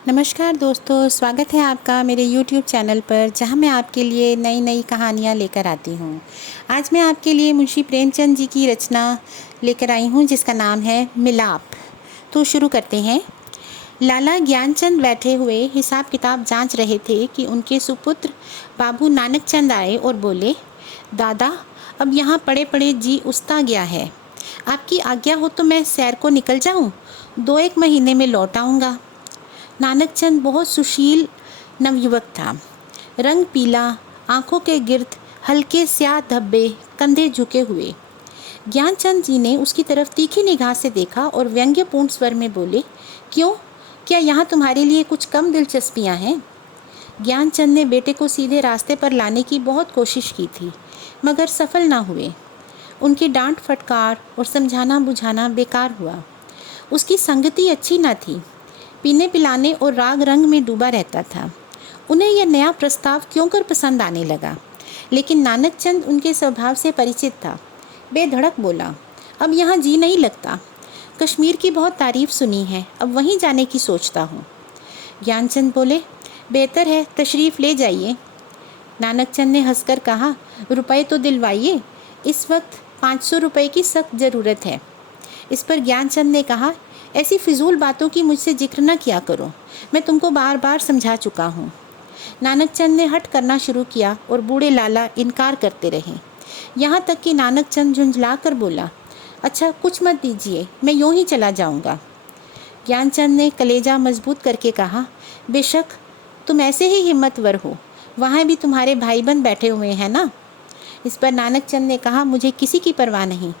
नमस्कार दोस्तों, स्वागत है आपका मेरे YouTube चैनल पर, जहां मैं आपके लिए नई नई कहानियां लेकर आती हूं। आज मैं आपके लिए मुंशी प्रेमचंद जी की रचना लेकर आई हूं, जिसका नाम है मिलाप। तो शुरू करते हैं। लाला ज्ञानचंद बैठे हुए हिसाब किताब जांच रहे थे कि उनके सुपुत्र बाबू नानकचंद आए और बोले, दादा, अब यहाँ पड़े पड़े जी उस्ता गया है। आपकी आज्ञा हो तो मैं सैर को निकल जाऊँ। 2-1 महीने में लौट आऊँगा। नानकचंद बहुत सुशील नवयुवक था। रंग पीला, आंखों के गिर्द हल्के स्याह धब्बे, कंधे झुके हुए। ज्ञानचंद जी ने उसकी तरफ तीखी निगाह से देखा और व्यंग्यपूर्ण स्वर में बोले, क्यों, क्या यहाँ तुम्हारे लिए कुछ कम दिलचस्पियाँ हैं? ज्ञानचंद ने बेटे को सीधे रास्ते पर लाने की बहुत कोशिश की थी, मगर सफल ना हुए। उनकी डांट फटकार और समझाना बुझाना बेकार हुआ। उसकी संगति अच्छी न थी। पीने पिलाने और राग रंग में डूबा रहता था। उन्हें यह नया प्रस्ताव क्यों कर पसंद आने लगा, लेकिन नानकचंद उनके स्वभाव से परिचित था। बेधड़क बोला, अब यहाँ जी नहीं लगता। कश्मीर की बहुत तारीफ सुनी है, अब वहीं जाने की सोचता हूँ। ज्ञानचंद बोले, बेहतर है, तशरीफ़ ले जाइए। नानकचंद ने हंसकर कहा, रुपए तो दिलवाइए, इस वक्त 500 रुपये की सख्त ज़रूरत है। इस पर ज्ञानचंद ने कहा, ऐसी फिजूल बातों की मुझसे जिक्र न किया करो, मैं तुमको बार बार समझा चुका हूँ। नानकचंद ने हट करना शुरू किया और बूढ़े लाला इनकार करते रहे। यहाँ तक कि नानकचंद झुंझला कर बोला, अच्छा कुछ मत दीजिए, मैं यूँ ही चला जाऊँगा। ज्ञानचंद ने कलेजा मजबूत करके कहा, बेशक तुम ऐसे ही हिम्मतवर हो, वहाँ भी तुम्हारे भाईबंद बैठे हुए हैं ना। इस पर नानकचंद ने कहा, मुझे किसी की परवाह नहीं,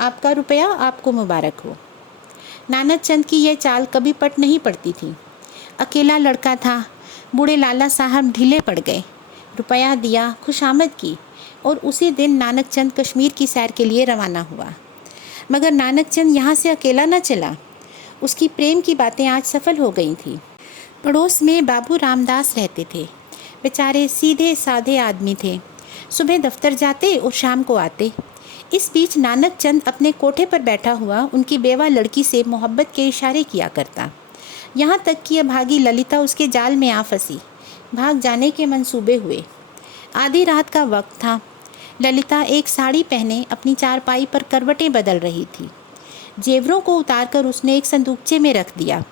आपका रुपया आपको मुबारक हो। नानकचंद की यह चाल कभी पट नहीं पड़ती थी। अकेला लड़का था। बूढ़े लाला साहब ढीले पड़ गए। रुपया दिया, खुशामद की और उसी दिन नानकचंद कश्मीर की सैर के लिए रवाना हुआ। मगर नानकचंद यहाँ से अकेला न चला। उसकी प्रेम की बातें आज सफल हो गई थी। पड़ोस में बाबू रामदास रहते थे। बेचारे सीधे साधे आदमी थे। सुबह दफ्तर जाते और शाम को आते। इस बीच नानकचंद अपने कोठे पर बैठा हुआ उनकी बेवा लड़की से मोहब्बत के इशारे किया करता। यहाँ तक कि अभागी ललिता उसके जाल में आ फंसी। भाग जाने के मंसूबे हुए। आधी रात का वक्त था। ललिता एक साड़ी पहने अपनी चारपाई पर करवटें बदल रही थी। जेवरों को उतारकर उसने एक संदूकचे में रख दिया।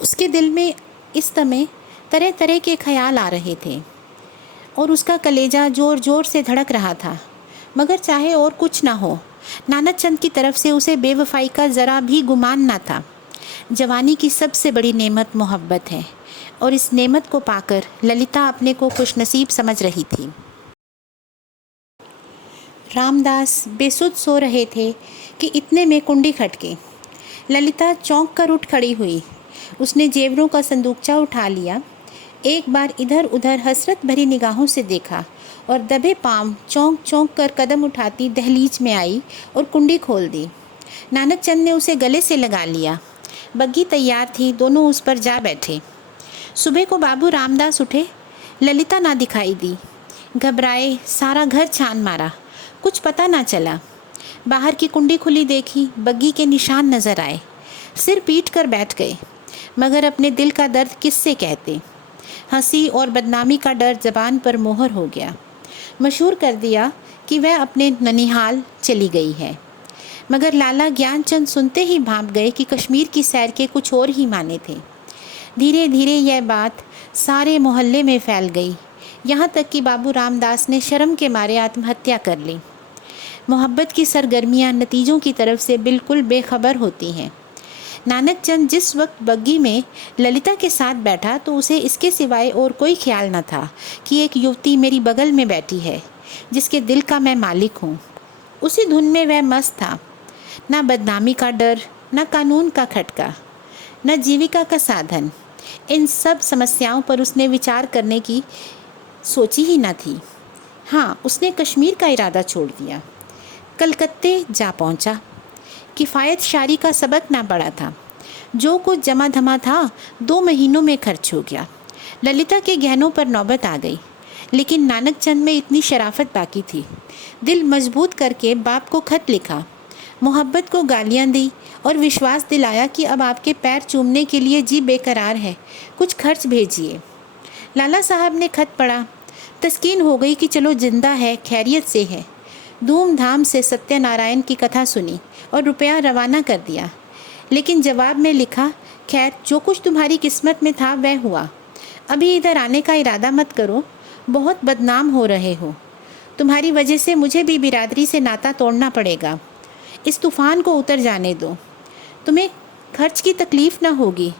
उसके दिल में इस समय तरह तरह के ख्याल आ रहे थे और उसका कलेजा जोर जोर से धड़क रहा था। मगर चाहे और कुछ ना हो, नानकचंद की तरफ से उसे बेवफाई का ज़रा भी गुमान ना था। जवानी की सबसे बड़ी नेमत मोहब्बत है और इस नेमत को पाकर ललिता अपने को खुशनसीब समझ रही थी। रामदास बेसुध सो रहे थे कि इतने में कुंडी खटकी। ललिता चौंक कर उठ खड़ी हुई। उसने जेवरों का संदूकचा उठा लिया। एक बार इधर उधर हसरत भरी निगाहों से देखा और दबे पांव चौंक चौंक कर कदम उठाती दहलीज में आई और कुंडी खोल दी। नानकचंद ने उसे गले से लगा लिया। बग्गी तैयार थी, दोनों उस पर जा बैठे। सुबह को बाबू रामदास उठे। ललिता ना दिखाई दी। घबराए, सारा घर छान मारा, कुछ पता ना चला। बाहर की कुंडी खुली देखी, बग्गी के निशान नजर आए। सिर पीट कर बैठ गए, मगर अपने दिल का दर्द किससे कहते। हंसी और बदनामी का डर जबान पर मोहर हो गया। मशहूर कर दिया कि वह अपने ननिहाल चली गई है। मगर लाला ज्ञानचंद सुनते ही भांप गए कि कश्मीर की सैर के कुछ और ही माने थे। धीरे धीरे यह बात सारे मोहल्ले में फैल गई, यहाँ तक कि बाबू रामदास ने शर्म के मारे आत्महत्या कर ली। मोहब्बत की सरगर्मियाँ नतीजों की तरफ से बिल्कुल बेखबर होती हैं। नानकचंद जिस वक्त बग्गी में ललिता के साथ बैठा तो उसे इसके सिवाय और कोई ख्याल न था कि एक युवती मेरी बगल में बैठी है, जिसके दिल का मैं मालिक हूँ। उसी धुन में वह मस्त था। न बदनामी का डर, न कानून का खटका, न जीविका का साधन। इन सब समस्याओं पर उसने विचार करने की सोची ही न थी। हाँ, उसने कश्मीर का इरादा छोड़ दिया। कलकत्ते जा पहुँचा। किफ़ायत शारी का सबक ना पड़ा था। जो कुछ जमा धमा था 2 महीनों में खर्च हो गया। ललिता के गहनों पर नौबत आ गई, लेकिन नानकचंद में इतनी शराफत बाकी थी। दिल मजबूत करके बाप को खत लिखा, मोहब्बत को गालियाँ दी और विश्वास दिलाया कि अब आपके पैर चूमने के लिए जी बेकरार है, कुछ खर्च भेजिए। लाला साहब ने खत पढ़ा। तस्कीन हो गई कि चलो जिंदा है, खैरियत से है। धूमधाम से सत्यनारायण की कथा सुनी और रुपया रवाना कर दिया। लेकिन जवाब में लिखा, खैर जो कुछ तुम्हारी किस्मत में था वह हुआ। अभी इधर आने का इरादा मत करो, बहुत बदनाम हो रहे हो। तुम्हारी वजह से मुझे भी बिरादरी से नाता तोड़ना पड़ेगा। इस तूफ़ान को उतर जाने दो। तुम्हें खर्च की तकलीफ़ न होगी,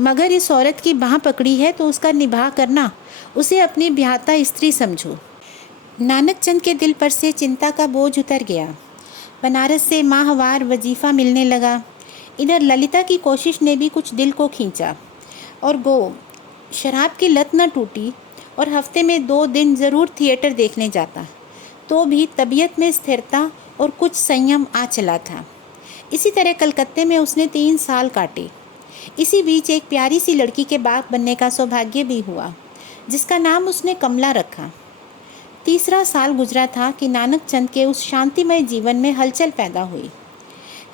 मगर इस औरत की बाह पकड़ी है तो उसका निभाह करना, उसे अपनी ब्याहता स्त्री समझो। नानक चंद के दिल पर से चिंता का बोझ उतर गया। बनारस से माहवार वजीफ़ा मिलने लगा। इधर ललिता की कोशिश ने भी कुछ दिल को खींचा और शराब की लत न टूटी और हफ्ते में 2 दिन ज़रूर थिएटर देखने जाता, तो भी तबीयत में स्थिरता और कुछ संयम आ चला था। इसी तरह कलकत्ते में उसने 3 साल काटे। इसी बीच एक प्यारी सी लड़की के बाप बनने का सौभाग्य भी हुआ, जिसका नाम उसने कमला रखा। तीसरा साल गुजरा था कि नानक चंद के उस शांतिमय जीवन में हलचल पैदा हुई।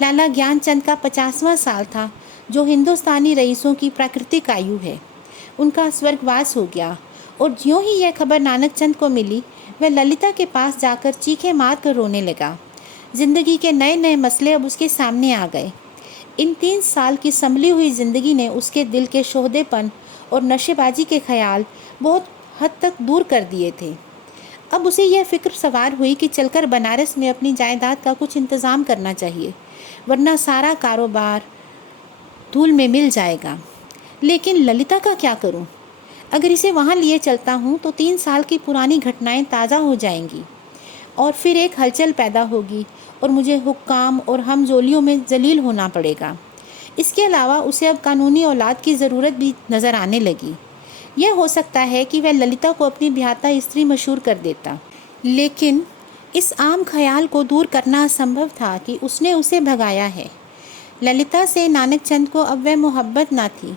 लाला ज्ञानचंद का 50वां साल था, जो हिंदुस्तानी रईसों की प्राकृतिक आयु है। उनका स्वर्गवास हो गया और ज्यों ही यह खबर नानक चंद को मिली, वह ललिता के पास जाकर चीखे मार कर रोने लगा। जिंदगी के नए नए मसले अब उसके सामने आ गए। इन 3 साल की संभली हुई जिंदगी ने उसके दिल के शोहदेपन और नशेबाजी के ख्याल बहुत हद तक दूर कर दिए थे। अब उसे यह फिक्र सवार हुई कि चलकर बनारस में अपनी जायदाद का कुछ इंतज़ाम करना चाहिए, वरना सारा कारोबार धूल में मिल जाएगा। लेकिन ललिता का क्या करूं? अगर इसे वहां लिए चलता हूं तो 3 साल की पुरानी घटनाएं ताज़ा हो जाएंगी और फिर एक हलचल पैदा होगी और मुझे हुक्काम और हमजोलियों में जलील होना पड़ेगा। इसके अलावा उसे अब कानूनी औलाद की ज़रूरत भी नज़र आने लगी। यह हो सकता है कि वह ललिता को अपनी ब्याहता स्त्री मशहूर कर देता, लेकिन इस आम ख्याल को दूर करना असंभव था कि उसने उसे भगाया है। ललिता से नानक चंद को अब वह मोहब्बत ना थी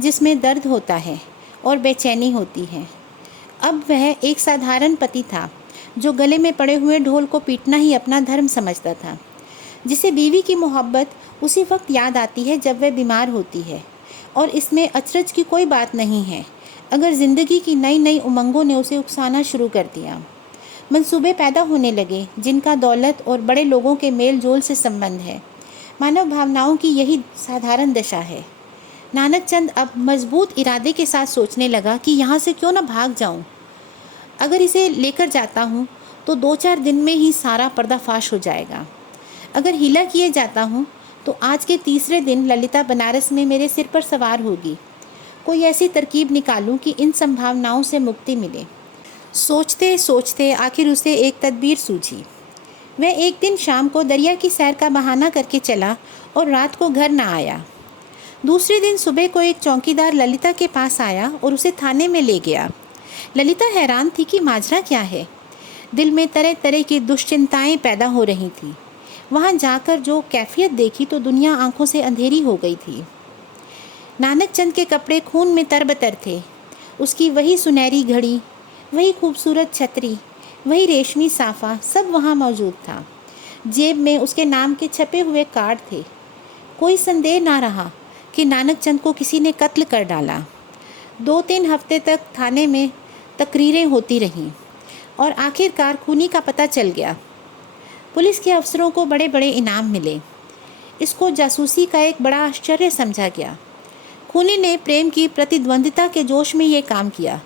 जिसमें दर्द होता है और बेचैनी होती है। अब वह एक साधारण पति था, जो गले में पड़े हुए ढोल को पीटना ही अपना धर्म समझता था, जिसे बीवी की मोहब्बत उसी वक्त याद आती है जब वह बीमार होती है। और इसमें अचरज की कोई बात नहीं है अगर ज़िंदगी की नई नई उमंगों ने उसे उकसाना शुरू कर दिया। मंसूबे पैदा होने लगे जिनका दौलत और बड़े लोगों के मेल जोल से संबंध है। मानव भावनाओं की यही साधारण दशा है। नानक चंद अब मजबूत इरादे के साथ सोचने लगा कि यहाँ से क्यों ना भाग जाऊँ। अगर इसे लेकर जाता हूँ तो 2-4 दिन में ही सारा पर्दाफाश हो जाएगा। अगर हीला किए जाता हूँ तो आज के तीसरे दिन ललिता बनारस में मेरे सिर पर सवार होगी। कोई ऐसी तरकीब निकालूं कि इन संभावनाओं से मुक्ति मिले। सोचते सोचते आखिर उसे एक तदबीर सूझी। वह एक दिन शाम को दरिया की सैर का बहाना करके चला और रात को घर न आया। दूसरे दिन सुबह को एक चौकीदार ललिता के पास आया और उसे थाने में ले गया। ललिता हैरान थी कि माजरा क्या है। दिल में तरह तरह की दुश्चिंताएं पैदा हो रही थीं। वहाँ जाकर जो कैफियत देखी तो दुनिया आंखों से अंधेरी हो गई थी। नानक चंद के कपड़े खून में तरबतर थे। उसकी वही सुनहरी घड़ी, वही खूबसूरत छतरी, वही रेशमी साफ़ा, सब वहाँ मौजूद था। जेब में उसके नाम के छपे हुए कार्ड थे। कोई संदेह ना रहा कि नानक चंद को किसी ने कत्ल कर डाला। 2-3 हफ्ते तक थाने में तकरीरें होती रहीं और आखिरकार खूनी का पता चल गया। पुलिस के अफसरों को बड़े बड़े इनाम मिले। इसको जासूसी का एक बड़ा आश्चर्य समझा गया। खूनी ने प्रेम की प्रतिद्वंदिता के जोश में ये काम किया,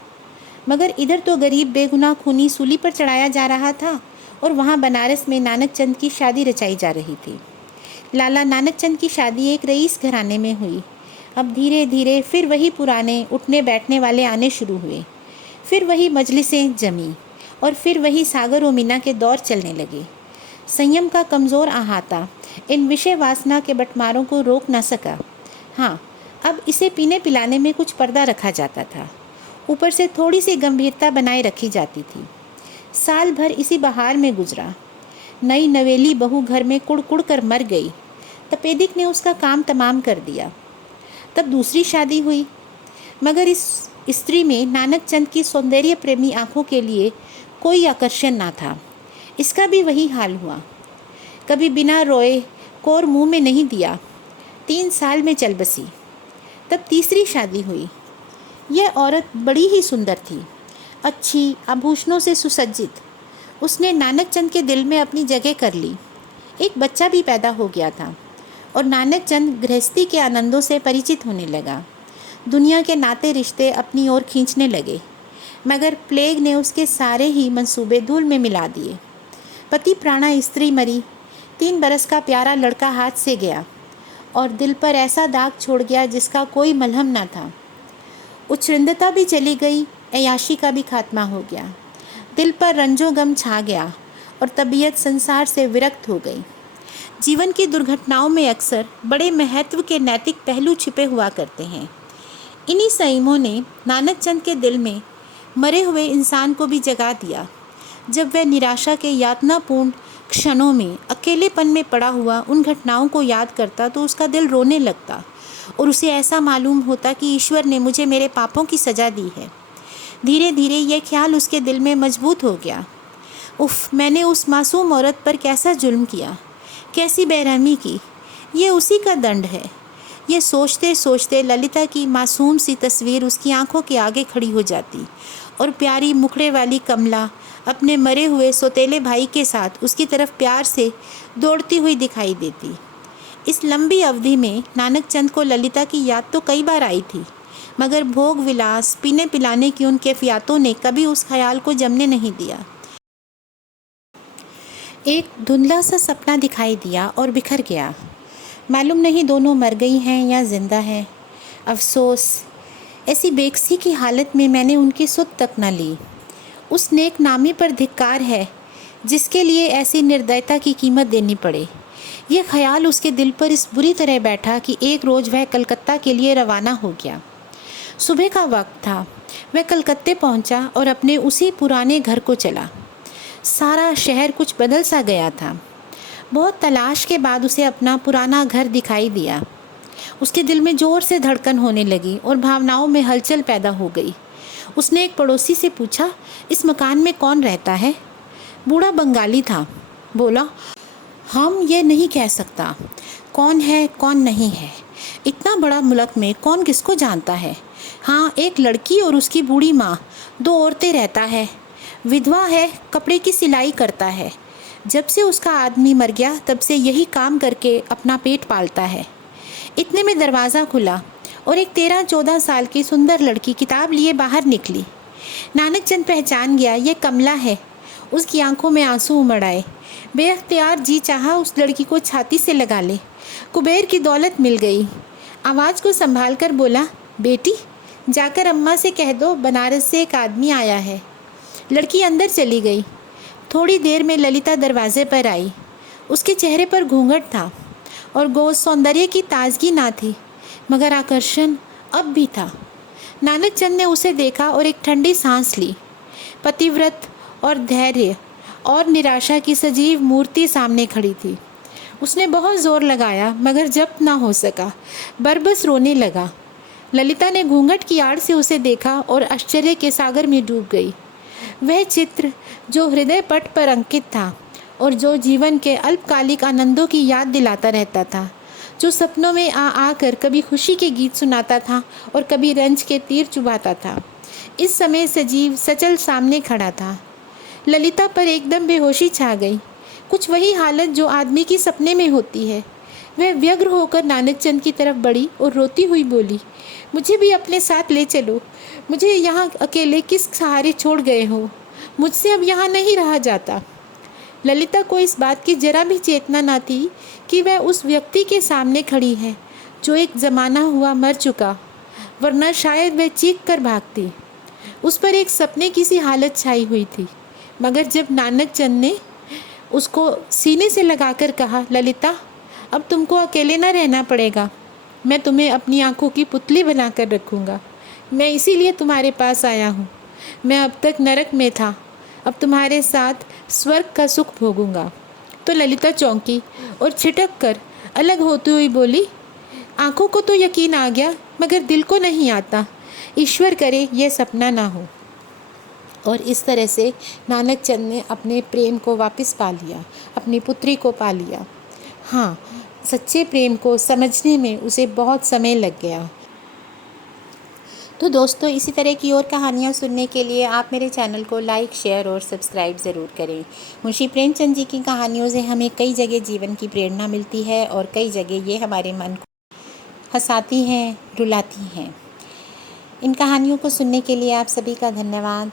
मगर इधर तो गरीब बेगुनाह खूनी सूली पर चढ़ाया जा रहा था और वहाँ बनारस में नानक चंद की शादी रचाई जा रही थी। लाला नानक चंद की शादी एक रईस घराने में हुई। अब धीरे धीरे फिर वही पुराने उठने बैठने वाले आने शुरू हुए। फिर वही मजलिसें जमी और फिर वही सागर और मीना के दौर चलने लगे। संयम का कमज़ोर अहाता इन विषय वासना के बटमारों को रोक न सका। हाँ, अब इसे पीने पिलाने में कुछ पर्दा रखा जाता था। ऊपर से थोड़ी सी गंभीरता बनाए रखी जाती थी। साल भर इसी बहार में गुजरा। नई नवेली बहू घर में कुड़ कुड़ कर मर गई। तपेदिक ने उसका काम तमाम कर दिया। तब दूसरी शादी हुई, मगर इस स्त्री में नानक चंद की सौंदर्य प्रेमी आँखों के लिए कोई आकर्षण ना था। इसका भी वही हाल हुआ। कभी बिना रोए कोर मुंह में नहीं दिया 3 साल में चल बसी। तब तीसरी शादी हुई। यह औरत बड़ी ही सुंदर थी, अच्छी, आभूषणों से सुसज्जित। उसने नानक चंद के दिल में अपनी जगह कर ली। एक बच्चा भी पैदा हो गया था और नानक चंद गृहस्थी के आनंदों से परिचित होने लगा। दुनिया के नाते रिश्ते अपनी ओर खींचने लगे, मगर प्लेग ने उसके सारे ही मंसूबे धूल में मिला दिए। पति प्राणा स्त्री मरी, 3 बरस का प्यारा लड़का हाथ से गया और दिल पर ऐसा दाग छोड़ गया जिसका कोई मलहम न था। उच्छृंदता भी चली गई, अय्याशी का भी खात्मा हो गया। दिल पर रंजो गम छा गया और तबीयत संसार से विरक्त हो गई। जीवन की दुर्घटनाओं में अक्सर बड़े महत्व के नैतिक पहलू छिपे हुआ करते हैं। इन्हीं संयमों ने नानक चंद के दिल में मरे हुए इंसान को भी जगा दिया। जब वह निराशा के यातनापूर्ण क्षणों में अकेलेपन में पड़ा हुआ उन घटनाओं को याद करता तो उसका दिल रोने लगता और उसे ऐसा मालूम होता कि ईश्वर ने मुझे मेरे पापों की सज़ा दी है। धीरे धीरे यह ख्याल उसके दिल में मजबूत हो गया। उफ़, मैंने उस मासूम औरत पर कैसा जुल्म किया, कैसी बेरहमी की, ये उसी का दंड है। ये सोचते सोचते ललिता की मासूम सी तस्वीर उसकी आंखों के आगे खड़ी हो जाती और प्यारी मुखड़े वाली कमला अपने मरे हुए सौतेले भाई के साथ उसकी तरफ प्यार से दौड़ती हुई दिखाई देती। इस लंबी अवधि में नानक चंद को ललिता की याद तो कई बार आई थी, मगर भोग विलास, पीने पिलाने की उन कैफियतों ने कभी उस ख्याल को जमने नहीं दिया। एक धुंधला सा सपना दिखाई दिया और बिखर गया। मालूम नहीं दोनों मर गई हैं या जिंदा हैं। अफसोस, ऐसी बेकसी की हालत में मैंने उनकी सुध तक न ली। उस नेक नामी पर धिक्कार है जिसके लिए ऐसी निर्दयता की कीमत देनी पड़े। यह ख्याल उसके दिल पर इस बुरी तरह बैठा कि एक रोज़ वह कलकत्ता के लिए रवाना हो गया। सुबह का वक्त था। वह कलकत्ते पहुंचा और अपने उसी पुराने घर को चला। सारा शहर कुछ बदल सा गया था। बहुत तलाश के बाद उसे अपना पुराना घर दिखाई दिया। उसके दिल में ज़ोर से धड़कन होने लगी और भावनाओं में हलचल पैदा हो गई। उसने एक पड़ोसी से पूछा, इस मकान में कौन रहता है? बूढ़ा बंगाली था। बोला, हम ये नहीं कह सकता कौन है कौन नहीं है। इतना बड़ा मुल्क में कौन किसको जानता है। हाँ, एक लड़की और उसकी बूढ़ी माँ, 2 औरतें रहता है। विधवा है, कपड़े की सिलाई करता है। जब से उसका आदमी मर गया तब से यही काम करके अपना पेट पालता है। इतने में दरवाज़ा खुला और एक 13-14 साल की सुंदर लड़की किताब लिए बाहर निकली। नानक चंद पहचान गया, ये कमला है। उसकी आंखों में आंसू उमड़ आए। बेअख्तियार जी चाहा उस लड़की को छाती से लगा ले। कुबेर की दौलत मिल गई। आवाज़ को संभाल कर बोला, बेटी जाकर अम्मा से कह दो बनारस से एक आदमी आया है। लड़की अंदर चली गई। थोड़ी देर में ललिता दरवाजे पर आई। उसके चेहरे पर घूंघट था और गोद सौंदर्य की ताजगी ना थी, मगर आकर्षण अब भी था। नानक चंद ने उसे देखा और एक ठंडी सांस ली। पतिव्रत और धैर्य और निराशा की सजीव मूर्ति सामने खड़ी थी। उसने बहुत जोर लगाया मगर जब्त ना हो सका, बरबस रोने लगा। ललिता ने घूंघट की आड़ से उसे देखा और आश्चर्य के सागर में डूब गई। वह चित्र जो हृदय पट पर अंकित था और जो जीवन के अल्पकालिक आनंदों की याद दिलाता रहता था, जो सपनों में आकर कभी खुशी के गीत सुनाता था और कभी रंज के तीर चुभाता था, इस समय सजीव सचल सामने खड़ा था। ललिता पर एकदम बेहोशी छा गई। कुछ वही हालत जो आदमी की सपने में होती है। वह व्यग्र होकर नानक चंद की तरफ बढ़ी और रोती हुई बोली, मुझे भी अपने साथ ले चलो। मुझे यहाँ अकेले किस सहारे छोड़ गए हो। मुझसे अब यहाँ नहीं रहा जाता। ललिता को इस बात की जरा भी चेतना न थी कि वह उस व्यक्ति के सामने खड़ी है जो एक ज़माना हुआ मर चुका, वरना शायद वह चीख कर भागती। उस पर एक सपने की सी हालत छाई हुई थी, मगर जब नानक चंद ने उसको सीने से लगाकर कहा, ललिता अब तुमको अकेले ना रहना पड़ेगा, मैं तुम्हें अपनी आंखों की पुतली बनाकर रखूँगा। मैं इसीलिए तुम्हारे पास आया हूँ। मैं अब तक नरक में था, अब तुम्हारे साथ स्वर्ग का सुख भोगूंगा। तो ललिता चौंकी और छिटक कर अलग होती हुई बोली, आंखों को तो यकीन आ गया मगर दिल को नहीं आता। ईश्वर करे यह सपना ना हो। और इस तरह से नानक चंद ने अपने प्रेम को वापस पा लिया, अपनी पुत्री को पा लिया। हाँ, सच्चे प्रेम को समझने में उसे बहुत समय लग गया। तो दोस्तों, इसी तरह की और कहानियाँ सुनने के लिए आप मेरे चैनल को लाइक, शेयर और सब्सक्राइब ज़रूर करें। मुंशी प्रेमचंद जी की कहानियों से हमें कई जगह जीवन की प्रेरणा मिलती है और कई जगह ये हमारे मन को हंसाती हैं, रुलाती हैं। इन कहानियों को सुनने के लिए आप सभी का धन्यवाद।